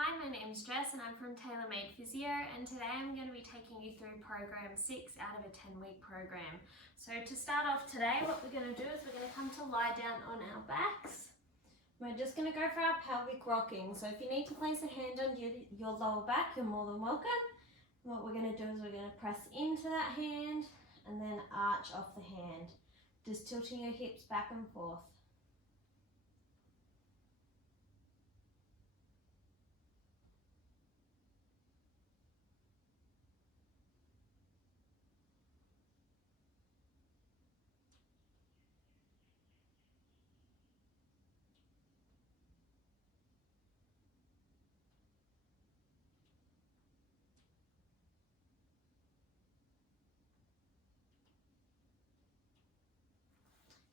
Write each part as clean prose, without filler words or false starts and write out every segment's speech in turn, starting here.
Hi, my name's Jess and I'm from TaylorMade Physio, and today I'm going to be taking you through program 6 out of a 10-week program. So to start off today, what we're going to do is we're going to come to lie down on our backs. We're just going to go for our pelvic rocking. So if you need to place a hand on your lower back, you're more than welcome. What we're going to do is we're going to press into that hand and then arch off the hand, just tilting your hips back and forth.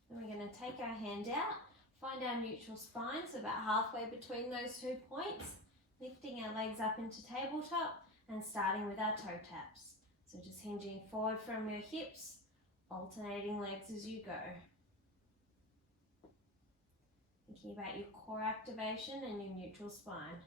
Then we're going to take our hand out, find our neutral spine, so about halfway between those 2 points, lifting our legs up into tabletop and starting with our toe taps. So just hinging forward from your hips, alternating legs as you go. Thinking about your core activation and your neutral spine.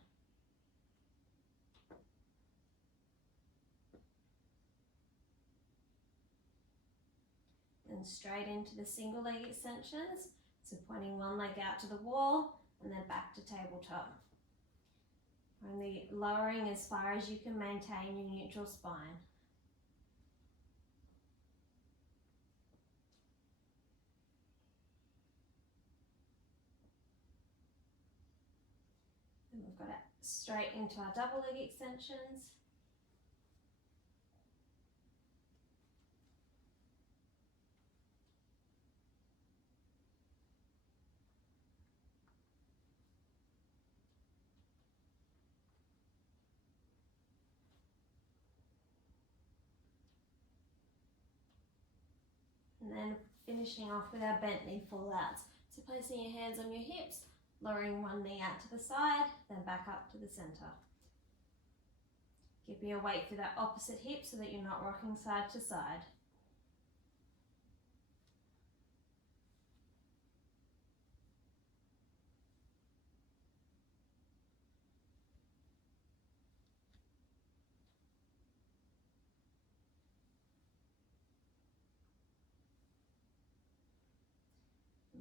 And straight into the single leg extensions, so pointing one leg out to the wall and then back to tabletop. Only lowering as far as you can maintain your neutral spine. Then we've got it straight into our double leg extensions. And then finishing off with our bent knee full outs. So placing your hands on your hips, lowering one knee out to the side, then back up to the center. Keeping your weight through that opposite hip so that you're not rocking side to side.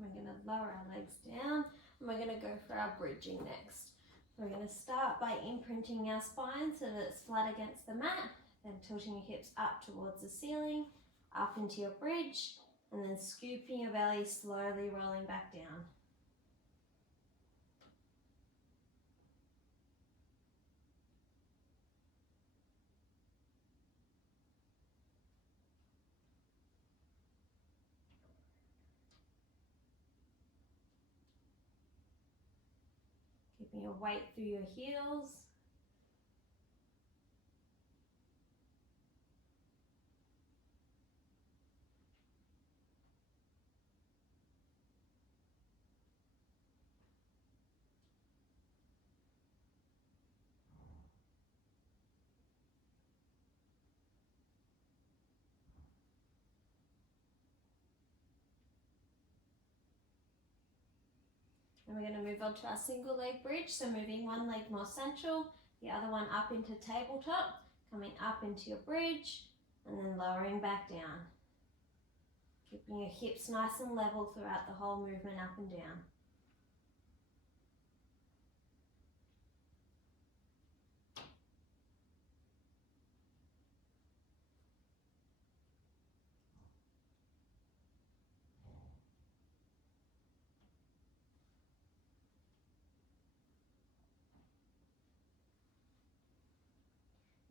We're going to lower our legs down and we're going to go for our bridging next. We're going to start by imprinting our spine so that it's flat against the mat, then tilting your hips up towards the ceiling, up into your bridge, and then scooping your belly, slowly rolling back down. Keeping your weight through your heels. And we're going to move on to our single leg bridge, so moving one leg more central, the other one up into tabletop, coming up into your bridge, and then lowering back down. Keeping your hips nice and level throughout the whole movement up and down.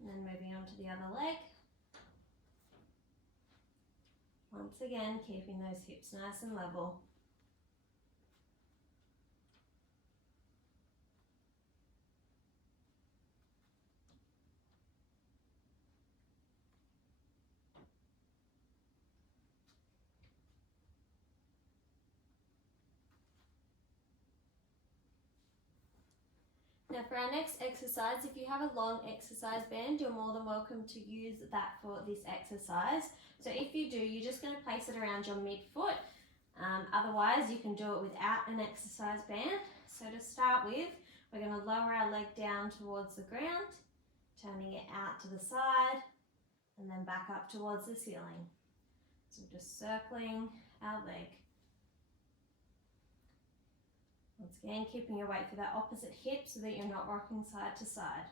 And then moving on to the other leg. Once again, keeping those hips nice and level. Now for our next exercise, if you have a long exercise band, you're more than welcome to use that for this exercise. So if you do, you're just going to place it around your midfoot. Otherwise, you can do it without an exercise band. So to start with, We're going to lower our leg down towards the ground, turning it out to the side, and then back up towards the ceiling. So just circling our leg. Once again, keeping your weight for that opposite hip so that you're not rocking side to side.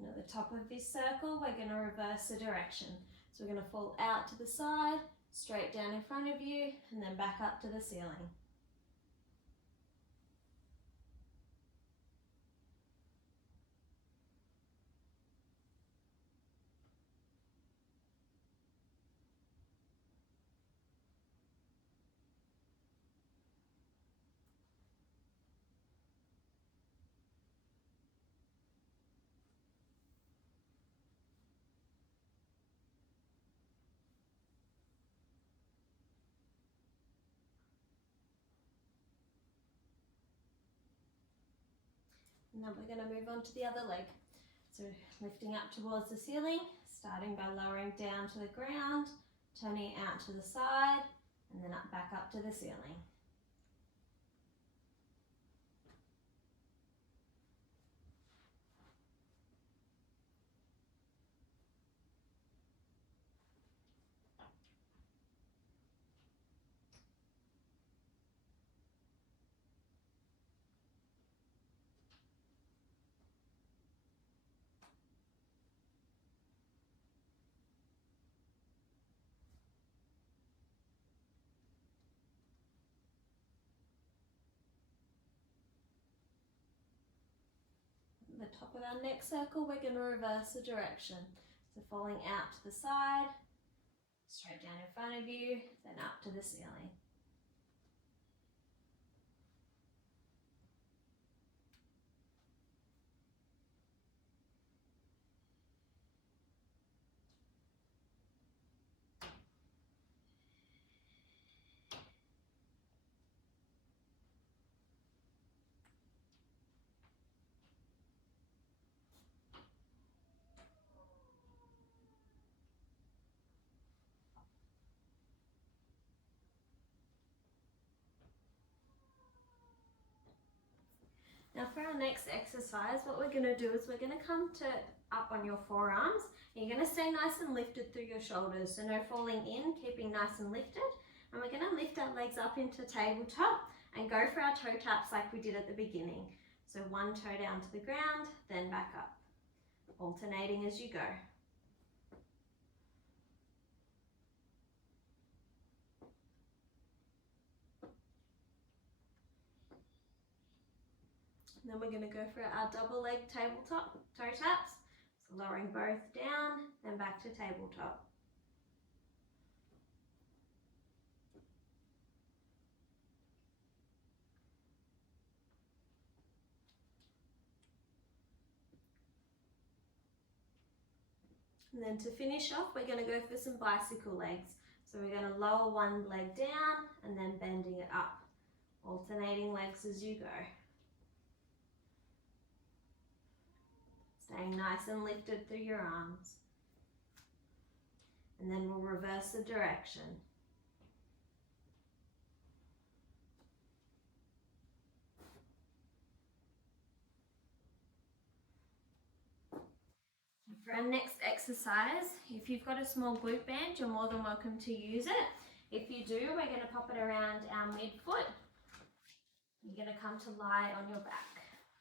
And at the top of this circle, we're going to reverse the direction. So we're going to fall out to the side, straight down in front of you, and then back up to the ceiling. And then we're going to move on to the other leg. So lifting up towards the ceiling, starting by lowering down to the ground, turning it out to the side, and then back up to the ceiling. At the top of our next circle, we're going to reverse the direction. So falling out to the side, straight down in front of you, then up to the ceiling. Now for our next exercise, what we're going to do is we're going to come to up on your forearms. And you're going to stay nice and lifted through your shoulders, so no falling in, keeping nice and lifted. And we're going to lift our legs up into tabletop and go for our toe taps like we did at the beginning. So one toe down to the ground, then back up, alternating as you go. And then we're going to go for our double leg tabletop toe taps. So lowering both down, then back to tabletop. And then to finish off, we're going to go for some bicycle legs. So we're going to lower one leg down and then bending it up, alternating legs as you go. Staying nice and lifted through your arms. And then we'll reverse the direction. For our next exercise, if you've got a small glute band, you're more than welcome to use it. If you do, we're going to pop it around our midfoot. You're going to come to lie on your back.